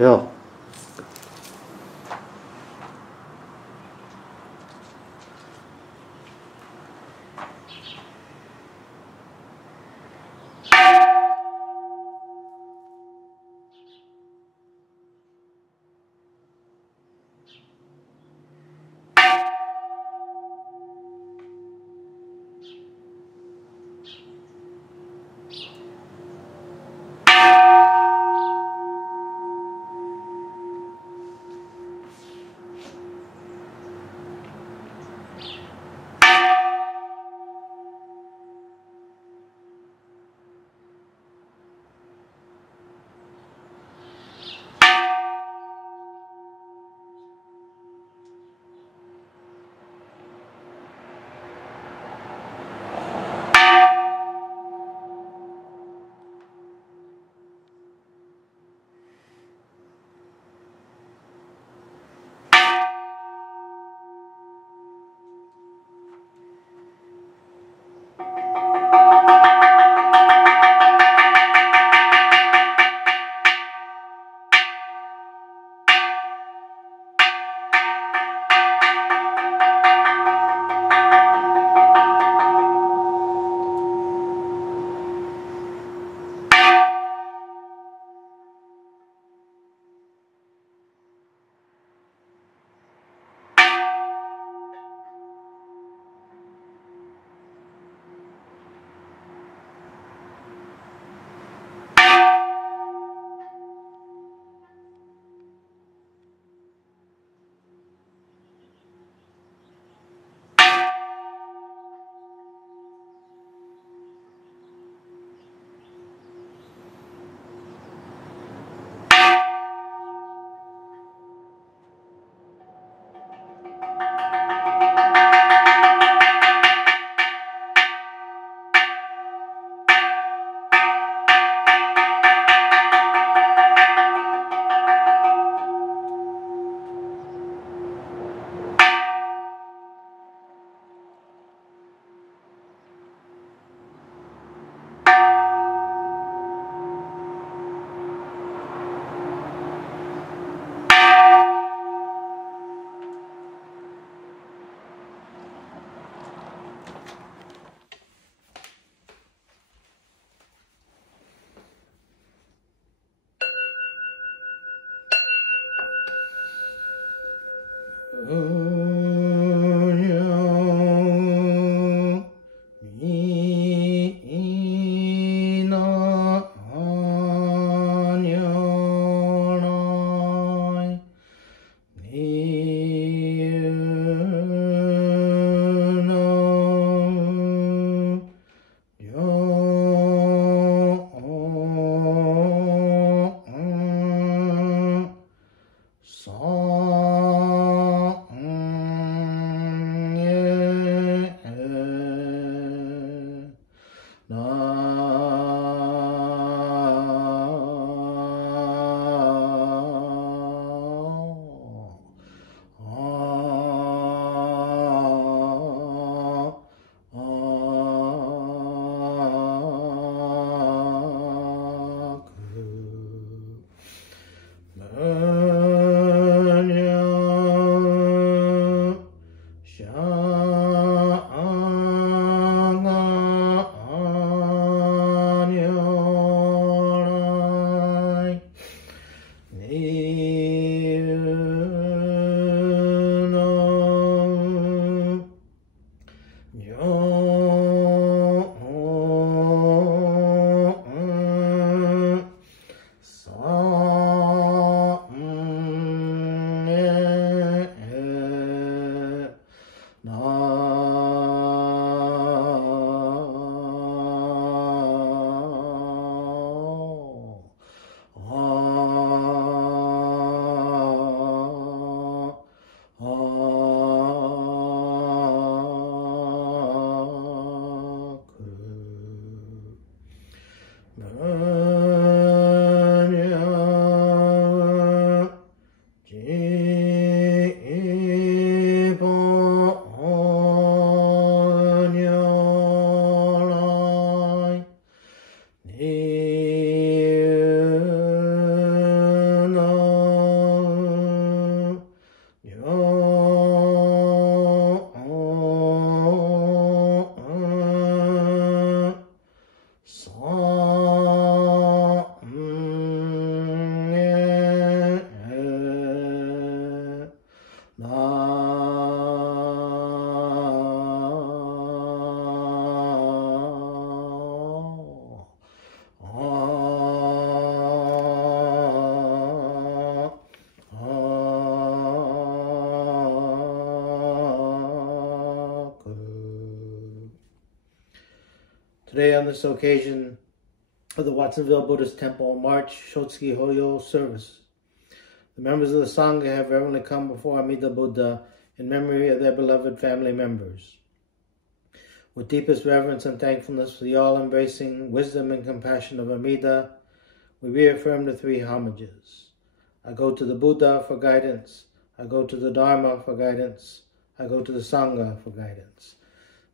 Bill. Today, on this occasion of the Watsonville Buddhist Temple March Shotsuki Hoyo service, the members of the Sangha have reverently come before Amida Buddha in memory of their beloved family members. With deepest reverence and thankfulness for the all-embracing wisdom and compassion of Amida, we reaffirm the three homages. I go to the Buddha for guidance. I go to the Dharma for guidance. I go to the Sangha for guidance.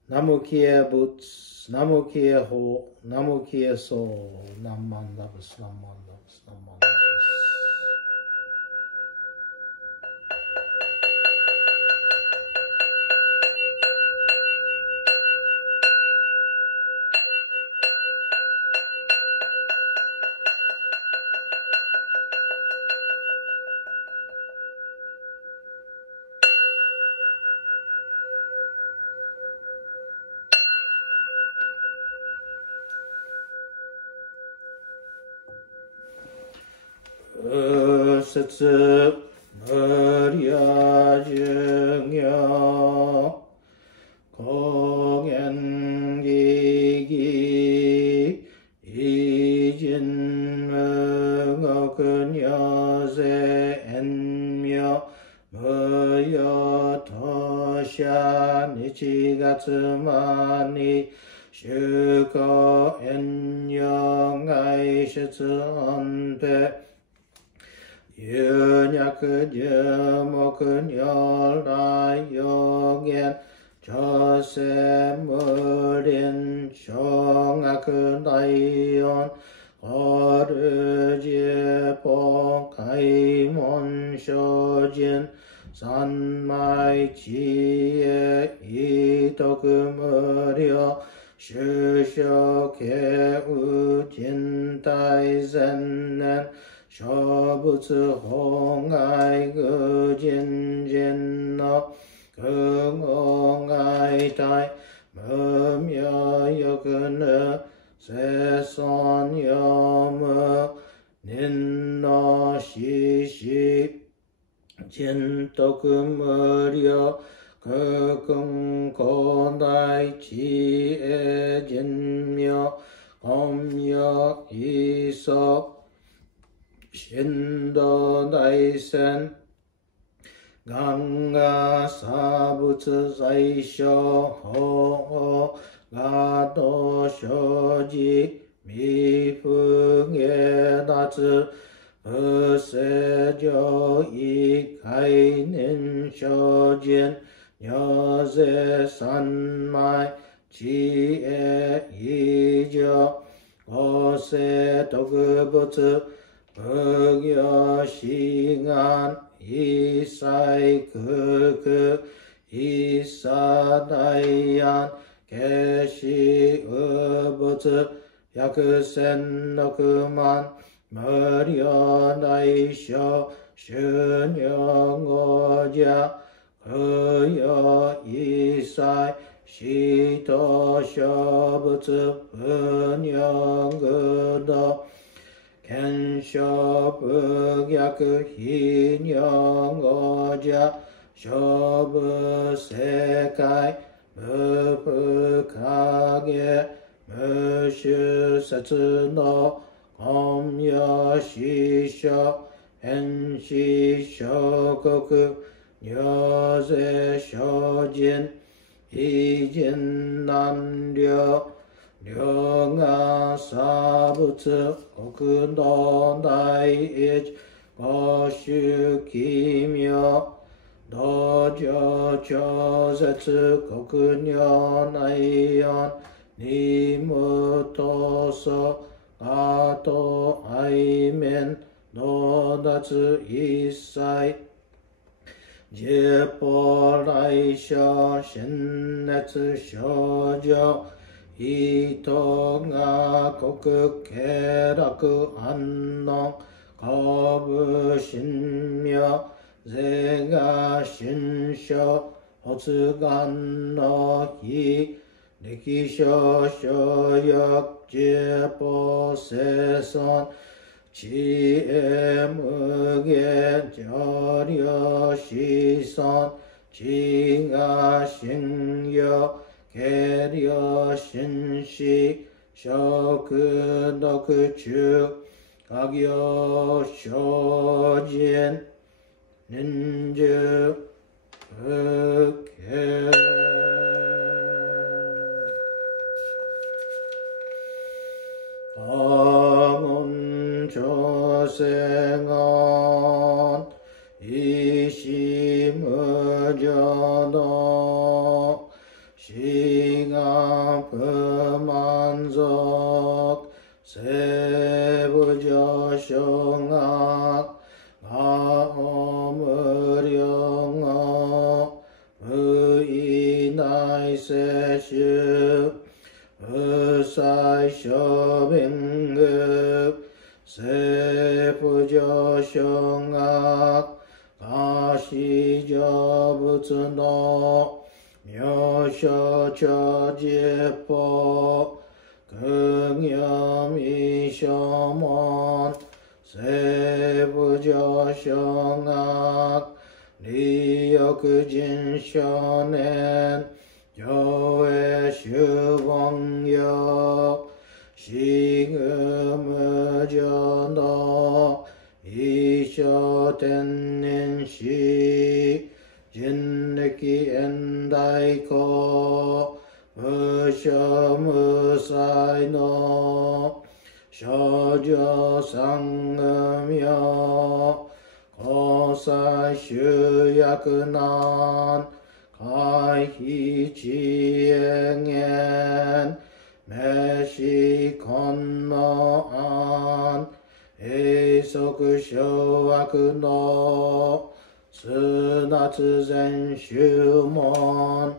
Namu Kia Boots, Namu Kia Ho, Namu Kia So, Namman Lavas, Namman Lavas, Namman Lavas. Setsu Murya Jungyo Kongen Gigi Ijin Mungokun Yose Enmyo Murya Tosha Nichigatsumani Shuko Enyo Ngai Shitsu Onpe Yunyaku Jumoku Nyorai Yogen Jose Murin Shongaku Daion Horu Jepon Kaimon Shojin Sanmai Chie Itoku Muryo Shushoke Ujintai Zennen Shobutsu Hongai Gujin Jin no Kungongai Tai Mumya Yokunu Seson Yomu Ninno Shishi Jintoku Muryo Kukun Kodai Chie Jinmyo Komyo Iso Shindo Daisen Ganga Sabutsu Saisho Ho Gado Shoji Mifu Gedatsu Busejo Ikai Nin Shojin Nyoze Sanmai Chie Ijo Gose Tokubutsu Bugyo Shigan Isai Kuku Isadayan Keshi Ubutsu Yakusen Nokuman Muryo Daisho Shunyo Goja Kuyo Isai Shito Shobutsu Bunyo Gudo Kensho Bugyaku Hinyo Goja Shobu Sekai Mupu Kage Mushu Setsu no Komyo Shisho Enshi Shokoku Nyoze Shojin Ijin Nanryo Ryonga Sabutsu Okudo Dai-ich Goshu Kimyo Dojo Chozetsu Kokunyo Naion Nimutoso Gato Aimen Dodatsu Issai 十法来生心熱症状人が国経楽安穏公部神妙税が春症発願の日歴少所欲十法生存知恵無限上量子孫知が信用軽量心死食毒中家業精進年中不敬阿言調整願意志無常道志願不満足聖無常所願我無量我無意内摂取無才諸弁具聖不常所願過失成仏の妙所長十法苦行未所門聖不常所願利欲人少年上映修凡用死具無常道一生天人死人力縁大公無所無才の少女三具妙交際集約難回避知恵言名詞根の案永息小悪のすなつ全宗門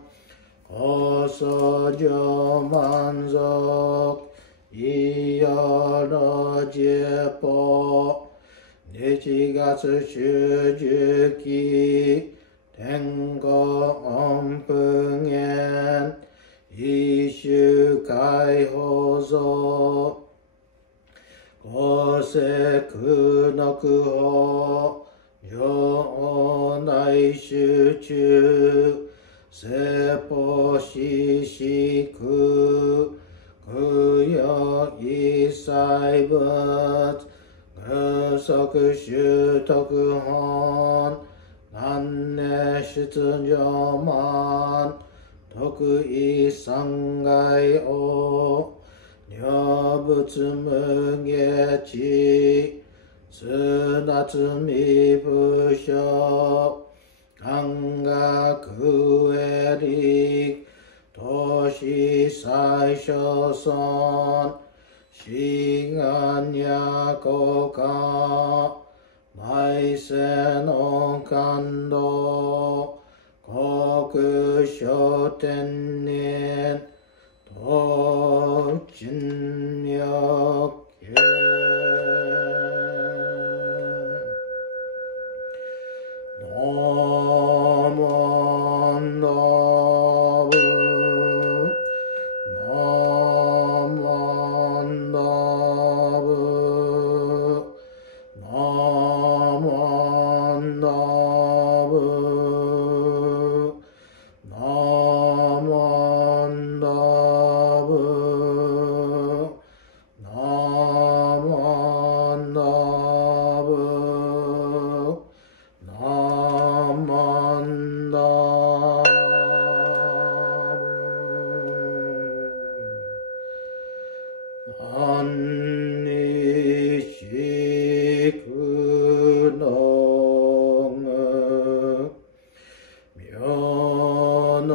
高僧上満足いよろ十法日月修十期天候音符言一周解放像公正苦の苦法上内集中聖法死死苦苦よ一切物具足習徳本何年出上満徳意三害王如仏無下知すなつ未不詳感覚へ力投資最小損志願や効果埋世の感動国小天人と人欲系ナモナブナモナブナモナブナモナブナモナブナモナ安にしくのむ妙の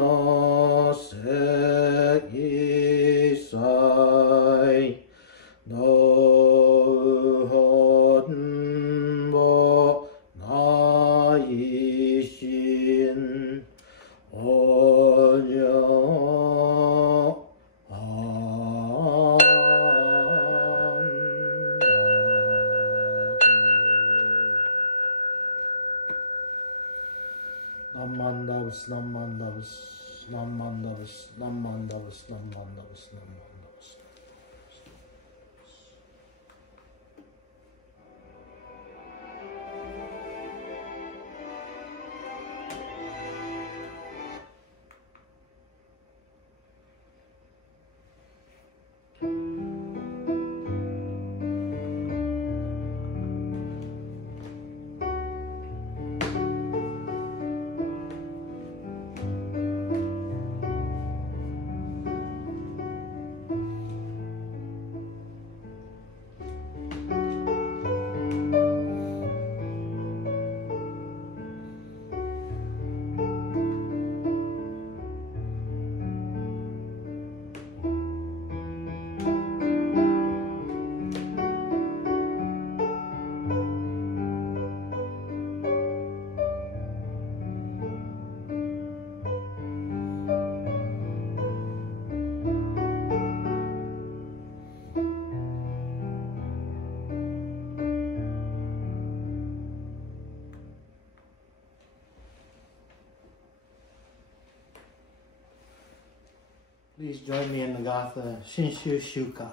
聖祭の本母ないし Hoyo Namandavas, Namandavas, Namandavas, Namandavas, Namandavas, Namandavas. Please join me in the Gatha Shinshu Shuka.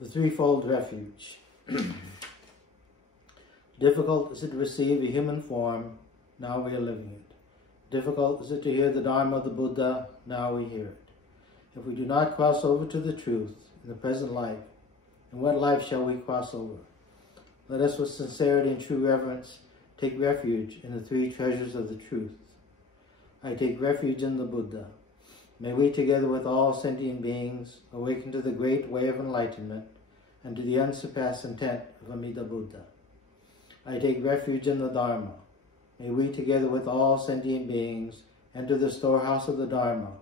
The threefold refuge. Difficult is it to receive a human form, now we are living it. Difficult is it to hear the Dharma of the Buddha, now we hear it. If we do not cross over to the truth in the present life, in what life shall we cross over? Let us with sincerity and true reverence take refuge in the three treasures of the truth. I take refuge in the Buddha. May we together with all sentient beings awaken to the great way of enlightenment and to the unsurpassed intent of Amida Buddha. I take refuge in the Dharma. May we together with all sentient beings enter the storehouse of the Dharma,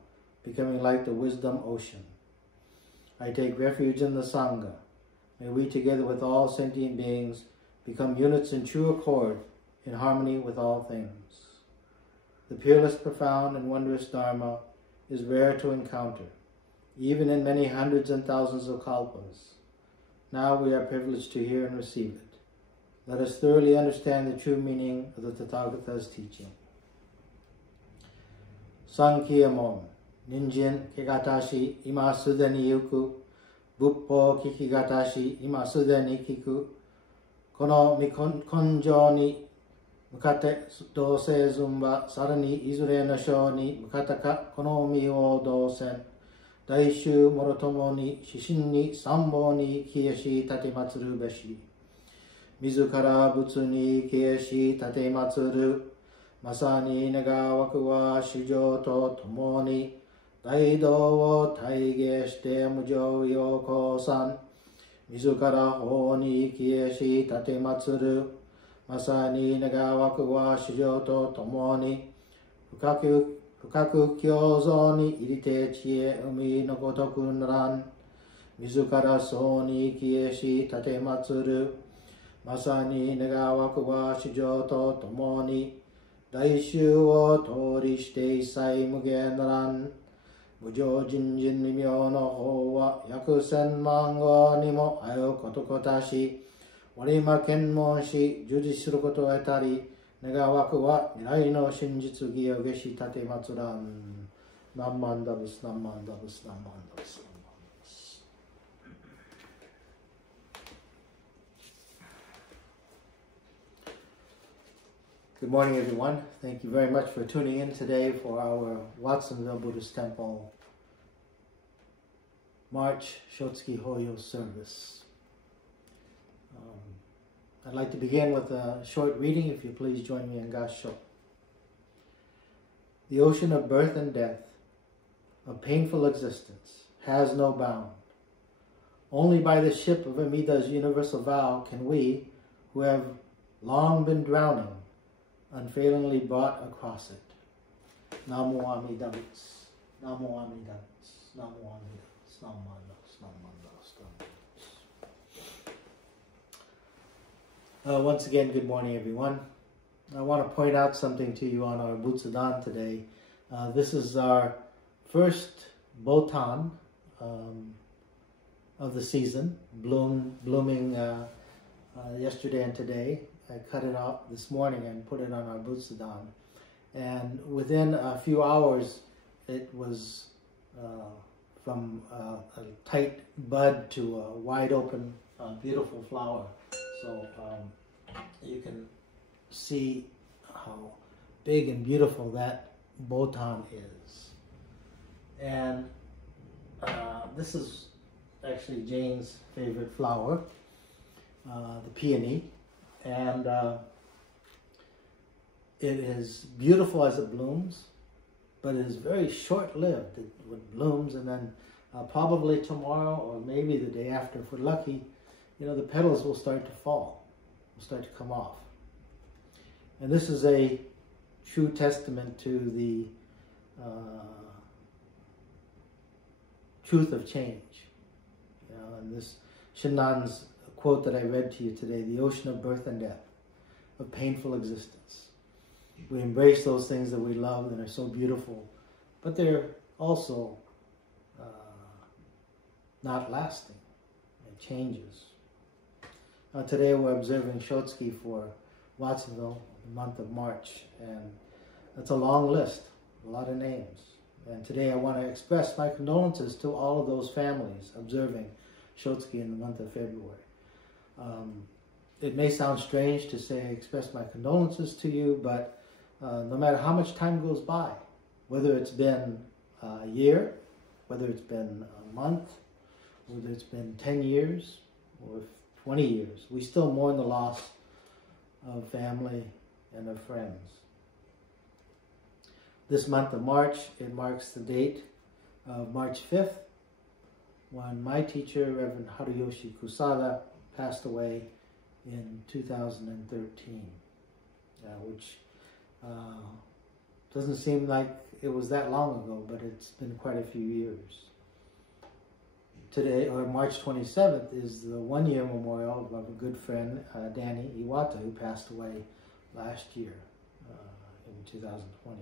becoming like the wisdom ocean. I take refuge in the Sangha. May we, together with all sentient beings, become units in true accord, in harmony with all things. The peerless, profound, and wondrous Dharma is rare to encounter, even in many hundreds and thousands of kalpas. Now we are privileged to hear and receive it. Let us thoroughly understand the true meaning of the Tathagata's teaching. Sankhya-mon, Ninjin Kigatashi Ima Sudani Yuku, Buppo Kikigatashi Ima Sudani Kiku, Kono Mikonjo ni Mukate Dose Zumba, Sarani Izure no Sho ni Mukataka Kono Mi o Dosen, Daishu Morotomo ni Shishin ni Sambo ni Kiyoshi Tatematsuru Beshi, Mizukara Butsu ni Kiyoshi Tatematsuru, Masani Nagawaku wa Shijo to Tomo ni Daido wo Taige shite Mujo Yoko san, Mizukara ho ni Kiyoshi Tatematsuru, Masani Nagawaku wa Shijo to Tomo ni Fukaku Kyozo ni Irite Chie Umi no Gotoku naran, Mizukara so ni Kiyoshi Tatematsuru, Masani Nagawaku wa Shijo to Tomo ni Daishu wo tori shite isai mugen naran, Mujo jinjin mimyo no ho wa yakusen mango ni mo ayo kotokotashi, Warima kenmon shi juji suru koto etari, Nagawaku wa mirai no shinjitsu gi ogeshi tatematsuran. Nammandabus, nammandabus, nammandabus, nammandabus. Good morning, everyone. Thank you very much for tuning in today for our Watsonville Buddhist Temple March Shotsuki Hoyo service. I'd like to begin with a short reading, if you please join me in Gassho. The ocean of birth and death, of painful existence, has no bound. Only by the ship of Amida's universal vow can we, who have long been drowning, unfailingly brought across it. Namo Amidabutsu, Namo Amidabutsu, Namo Amidabutsu, Namo Amidabutsu, Namo Amidabutsu. Once again, good morning, everyone. I want to point out something to you on our Butsudan today. This is our first botan of the season, blooming yesterday and today. I cut it out this morning and put it on our Butsudan. And within a few hours, it was from a tight bud to a wide open, beautiful flower. So you can see how big and beautiful that botan is. And this is actually Jane's favorite flower, the peony. And it is beautiful as it blooms, but it is very short-lived. It blooms and then probably tomorrow or maybe the day after, if we're lucky, the petals will start to fall, will start to come off. And this is a true testament to the truth of change. And this Shinnan's quote that I read to you today, the ocean of birth and death, of painful existence. We embrace those things that we love and are so beautiful, but they're also not lasting. It changes. Today we're observing Shotsuki for Watsonville, the month of March, and that's a long list, a lot of names. And today I want to express my condolences to all of those families observing Shotsuki in the month of February. It may sound strange to say express my condolences to you, but no matter how much time goes by, whether it's been a year, whether it's been a month, whether it's been 10 years or 20 years, we still mourn the loss of family and of friends. This month of March, it marks the date of March 5th, when my teacher, Reverend Haruyoshi Kusada, passed away in 2013, which Doesn't seem like it was that long ago, but it's been quite a few years. Today, or March 27th, is the one-year memorial of a good friend, Danny Iwata, who passed away last year in 2020.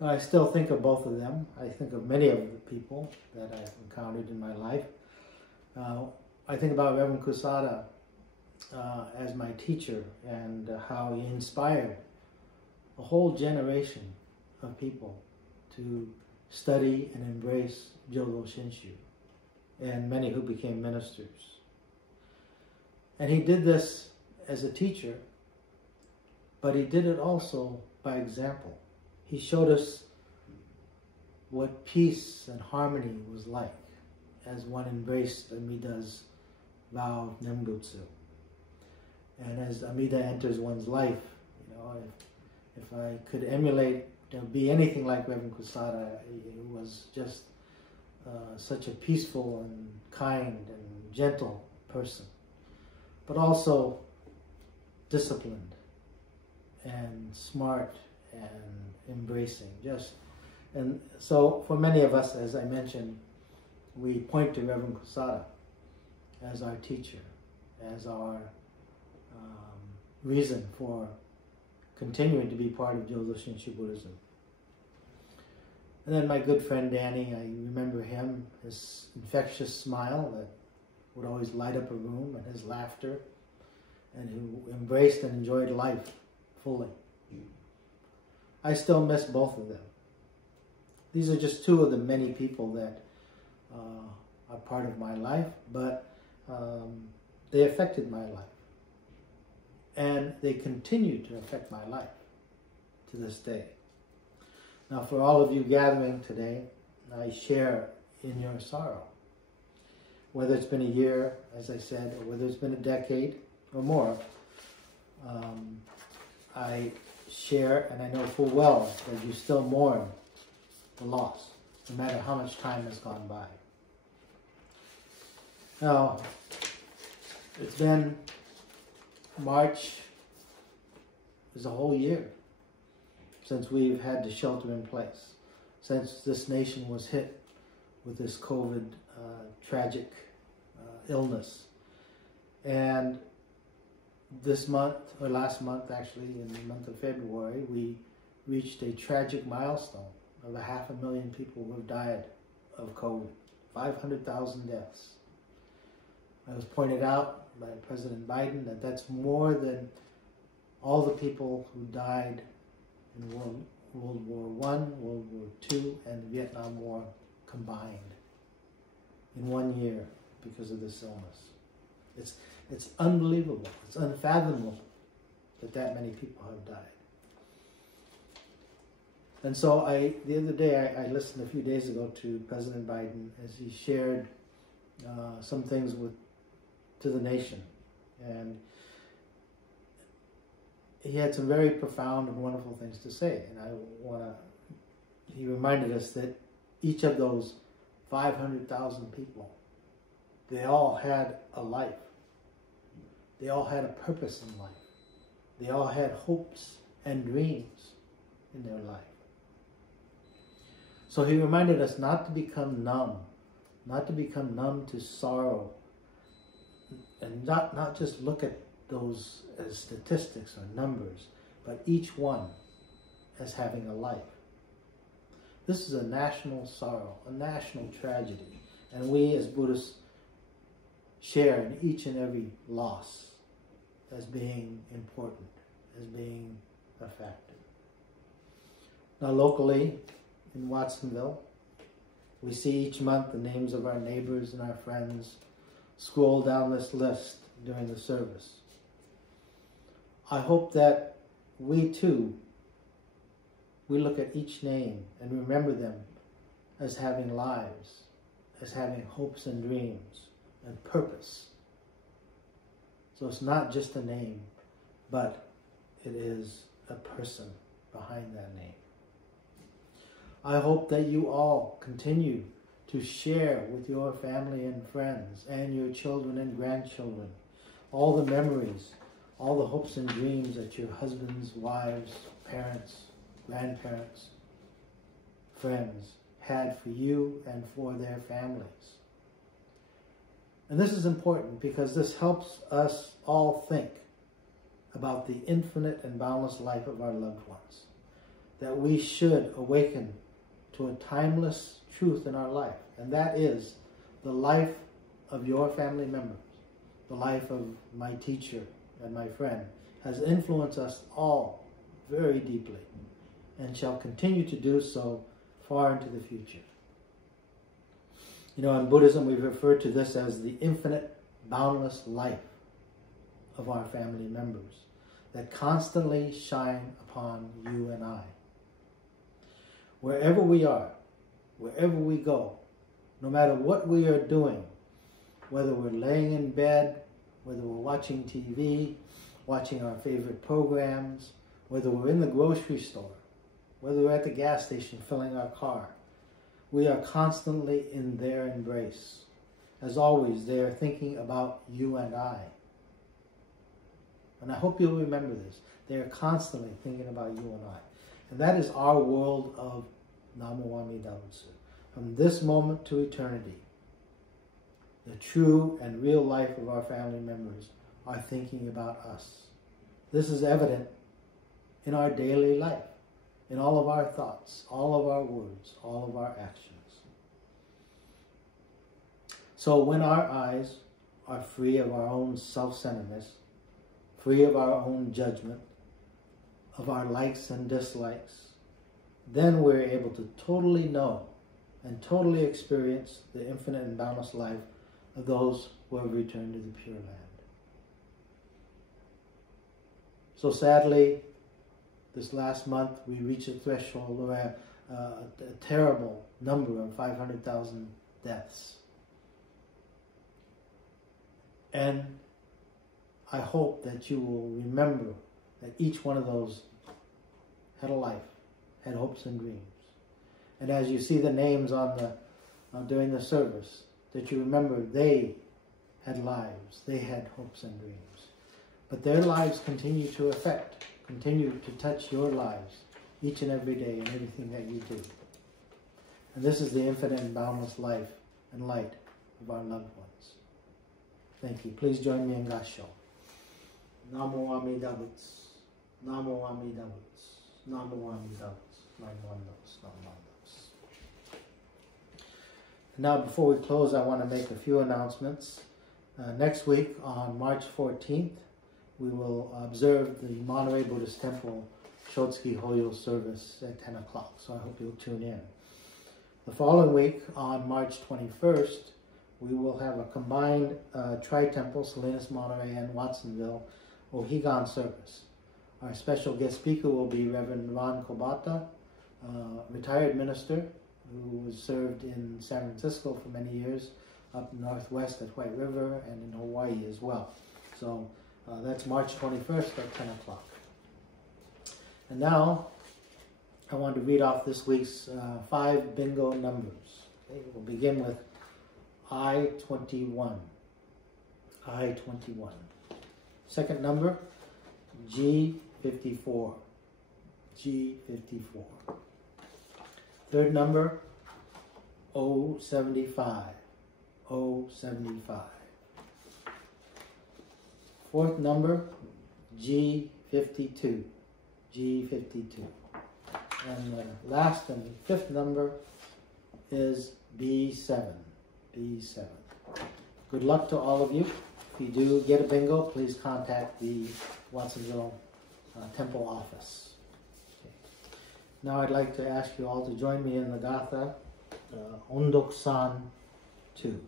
I still think of both of them. I think of many of the people that I've encountered in my life. I think about Reverend Kusada as my teacher, and how he inspired a whole generation of people to study and embrace Jodo Shinshu, and many who became ministers. And he did this as a teacher, but he did it also by example. He showed us what peace and harmony was like as one embraced Amida's vow of Nembutsu. And as Amida enters one's life, you know, if I could emulate, be anything like Reverend Kusada, he was just such a peaceful and kind and gentle person, but also disciplined and smart and embracing. And so for many of us, as I mentioned, we point to Reverend Kusada as our teacher, as our reason for continuing to be part of Jodo Shinshu Buddhism. And then my good friend Danny, I remember him, his infectious smile that would always light up a room, and his laughter, and who embraced and enjoyed life fully. I still miss both of them. These are just two of the many people that are part of my life, but they affected my life. And they continue to affect my life to this day. Now, for all of you gathering today, I share in your sorrow. Whether it's been a year, as I said, or whether it's been a decade or more, I share, and I know full well that you still mourn the loss, no matter how much time has gone by. Now, it's been March is a whole year since we've had to shelter in place, since this nation was hit with this COVID tragic illness. And this month, or last month actually, in the month of February, we reached a tragic milestone of 500,000 people who have died of COVID, 500,000 deaths. It was pointed out by President Biden that that's more than all the people who died in World War I, World War II, and the Vietnam War combined in 1 year because of this illness. It's unbelievable. It's unfathomable that that many people have died. And so the other day, I listened a few days ago to President Biden as he shared some things to the nation. And he had some very profound and wonderful things to say. And he reminded us that each of those 500,000 people, they all had a life. They all had a purpose in life. They all had hopes and dreams in their life. So he reminded us not to become numb to sorrow, and not just look at those as statistics or numbers, but each one as having a life. This is a national sorrow, a national tragedy, and we as Buddhists share in each and every loss as being important, as being a factor. Now locally, in Watsonville, we see each month the names of our neighbors and our friends scroll down this list during the service. I hope that we too, we look at each name and remember them as having lives, as having hopes and dreams and purpose. So it's not just a name, but it is a person behind that name. I hope that you all continue to share with your family and friends and your children and grandchildren all the memories, all the hopes and dreams that your husbands, wives, parents, grandparents, friends had for you and for their families. And this is important because this helps us all think about the infinite and boundless life of our loved ones, that we should awaken to a timeless truth in our life, and that is the life of your family members, the life of my teacher and my friend, has influenced us all very deeply and shall continue to do so far into the future. You know, in Buddhism, we refer to this as the infinite, boundless life of our family members that constantly shine upon you and I. Wherever we are, wherever we go, no matter what we are doing, whether we're laying in bed, whether we're watching TV, watching our favorite programs, whether we're in the grocery store, whether we're at the gas station filling our car, we are constantly in their embrace. As always, they are thinking about you and I. And I hope you'll remember this. They are constantly thinking about you and I. And that is our world of Namo Amida Butsu. From this moment to eternity, the true and real life of our family members are thinking about us. This is evident in our daily life, in all of our thoughts, all of our words, all of our actions. So when our eyes are free of our own self-centeredness, free of our own judgment, of our likes and dislikes, then we're able to totally know and totally experience the infinite and boundless life of those who have returned to the Pure Land. So sadly, this last month we reached a threshold or a terrible number of 500,000 deaths. And I hope that you will remember that each one of those had a life, had hopes and dreams. And as you see the names on the during the service, that you remember they had lives, they had hopes and dreams. But their lives continue to affect, continue to touch your lives each and every day in everything that you do. And this is the infinite and boundless life and light of our loved ones. Thank you. Please join me in Gasho. Namo Amida Butsu. Namo Amida Butsu. Namo Amida Butsu. Namo Amida Butsu. Namo Amida Butsu. Now, before we close, I want to make a few announcements. Next week, on March 14th, we will observe the Monterey Buddhist Temple Shotsuki Hoyo service at 10 o'clock, so I hope you'll tune in. The following week, on March 21st, we will have a combined Tri-Temple, Salinas, Monterey, and Watsonville Ohigan service. Our special guest speaker will be Reverend Ron Kobata, retired minister who was served in San Francisco for many years, up northwest at White River and in Hawaii as well. So that's March 21st at 10 o'clock. And now I want to read off this week's 5 bingo numbers. Okay, we'll begin with I-21. I-21. Second number, G-54. G-54. Third number, O-75. O-75. Fourth number, G-52. G-52. And the last and fifth number is B7. B7. Good luck to all of you. If you do get a bingo, please contact the Watsonville Temple office. Okay. Now I'd like to ask you all to join me in the Gatha, Ondok-san 2.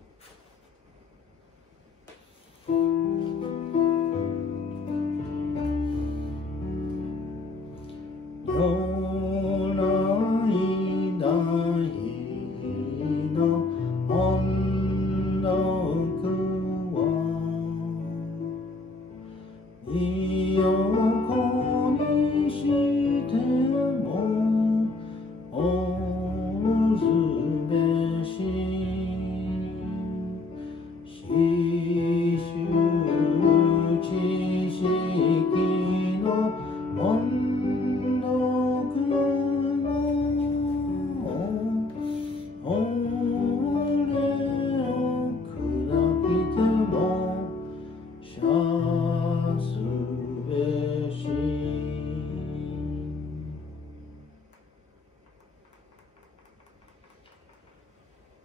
She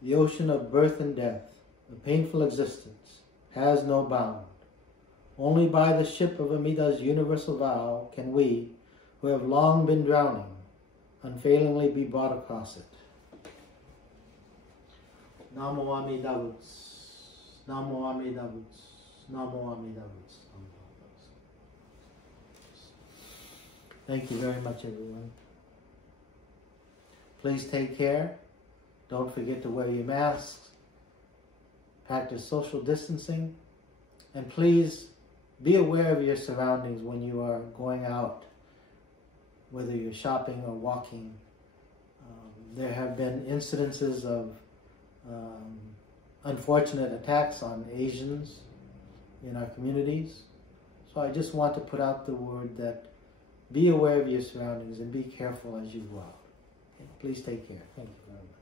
The ocean of birth and death, the painful existence, has no bound. Only by the ship of Amida's universal vow can we, who have long been drowning, unfailingly be brought across it. Namo Amida Butsu, Namo Amida Butsu, Namo Amida Butsu. Thank you very much, everyone. Please take care. Don't forget to wear your masks. Practice social distancing. And please be aware of your surroundings when you are going out, whether you're shopping or walking. There have been incidences of unfortunate attacks on Asians in our communities. So I just want to put out the word that be aware of your surroundings and be careful as you go out. Please take care. Thank you very much.